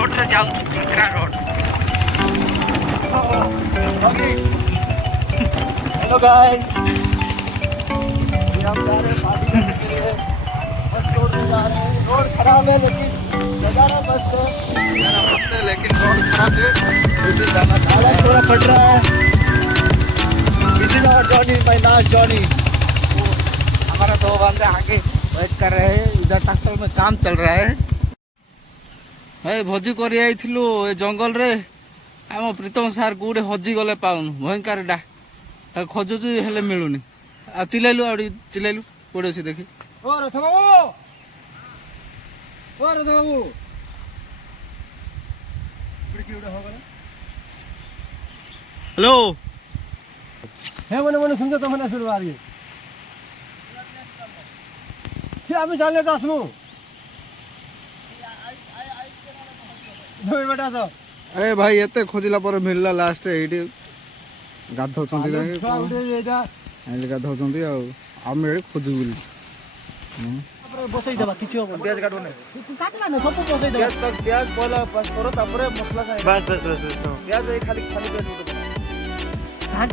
Road रे जाऊ खतरा रोड। हेलो गाइस, हम जा रहे हैं पार्टी करने के लिए। बस रोड में जा रहे हैं। रोड खराब है लेकिन नज़ारा मस्त है, लेकिन रोड खराब है। नाला थोड़ा फट रहा है। This is our journey, my last journey. हमारा दो बंदे आगे वेट कर रहे हैं, इधर ट्रैक्टर में काम चल रहा है। भोजी कर जंगल रे आम प्रीतम सार कौटे हजि गले पाऊन भयंकर डा खोजुचु हेले मिलूनी। आ चिल्लैलु आ चिल्लैलु कौटे अच्छी देखी। ओ रथ बाबू, ओ रथ बाबू, हेलो हे मने मने सुन तो मने सुन रही है। अभी जाने तो आसमु बेटा सब। अरे भाई एते खोजिला पर मिलला लास्ट एठी गाधौचंती जाके गाधौचंती आम एठी खोजु बोली बसई देबा किछि हो प्याज काटो नै काटला न सब बसई देबा प्याज पहला बस करो तापरे मसला से बस प्याज ए खाली खाली प्याज दो घाट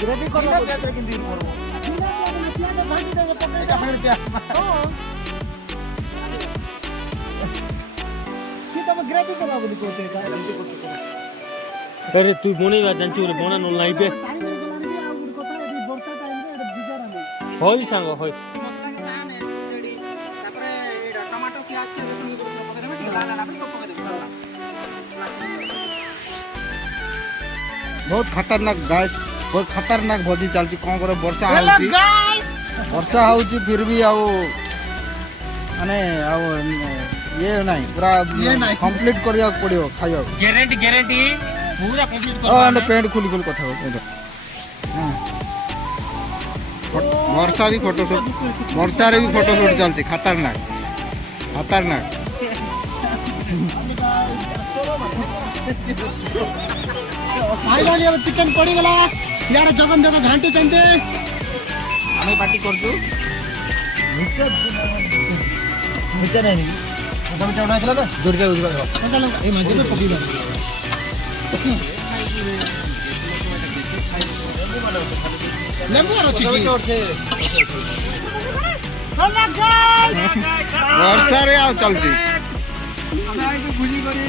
ग्रेवी करो प्याज रे किंदी करबो प्याज भाजी देबो पकड़े का प्याज हां कि तब ग्रेवी करो बोली कोते का गलती करते। अरे तू बोने बात जानछु रे बोना न लाई पे होई सांग होई बहुत खतरनाक गैस, बहुत खतरनाक भोजी चलती। कौन करे वर्षा होची फिर भी आओ माने आओ ये नहीं पूरा कंप्लीट करिया पड़ियो खाइयो गारंटी पूरा कंप्लीट कर। पेंट खुली कथा हो। हां वर्षा भी फोटोशूट, वर्षा रे भी फोटोशूट चलती। खतरनाक खतरनाक फाइनली अब चिकन पड़ी गला यार। जगन जगह घांटू चंते हमें पार्टी करजु मिर्चा नहीं एकदम चौड़ा चला ना जोड़ के उजवा चलो ए मजे में पकी बात लेंबू और चिकन हेलो गाइस वर्षा रे आओ चलती। हमें आई भूली करी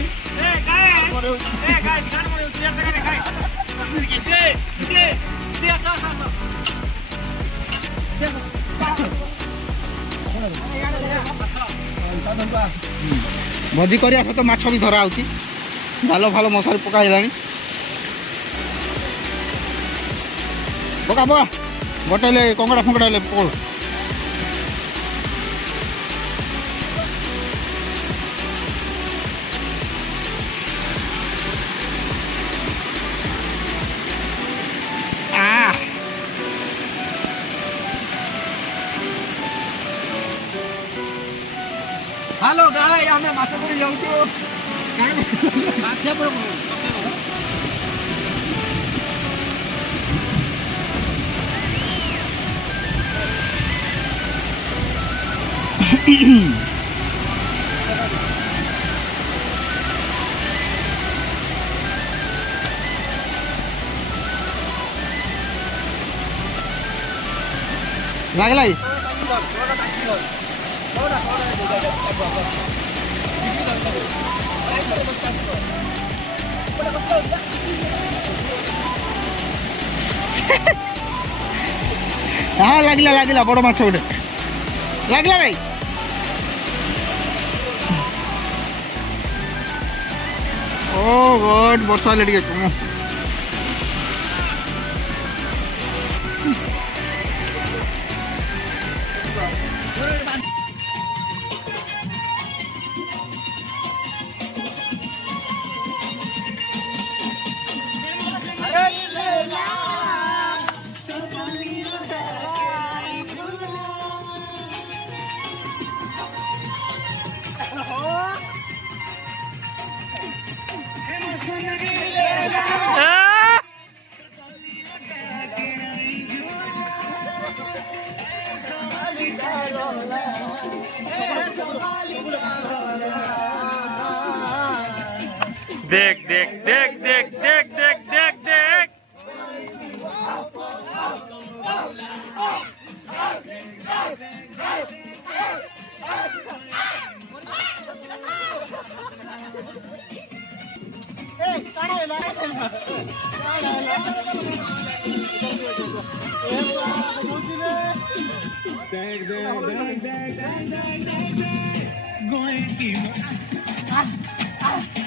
भोजी करिया सहित माछ भी धरा होची। जाल फाल मशारी पका हेलानी। पका पका गोटेले कंकड़ा फंकड़ा ले पकड़। हेलो गाइस हमें माछा पड़ी जाउछु माछा पड़ो लागला हाँ लगिला लगिला बड़ माछ गोटे लगिला भाई। ओ गॉड वर्षा ले टिके कम देख देख देख देख देख देख देख देख Going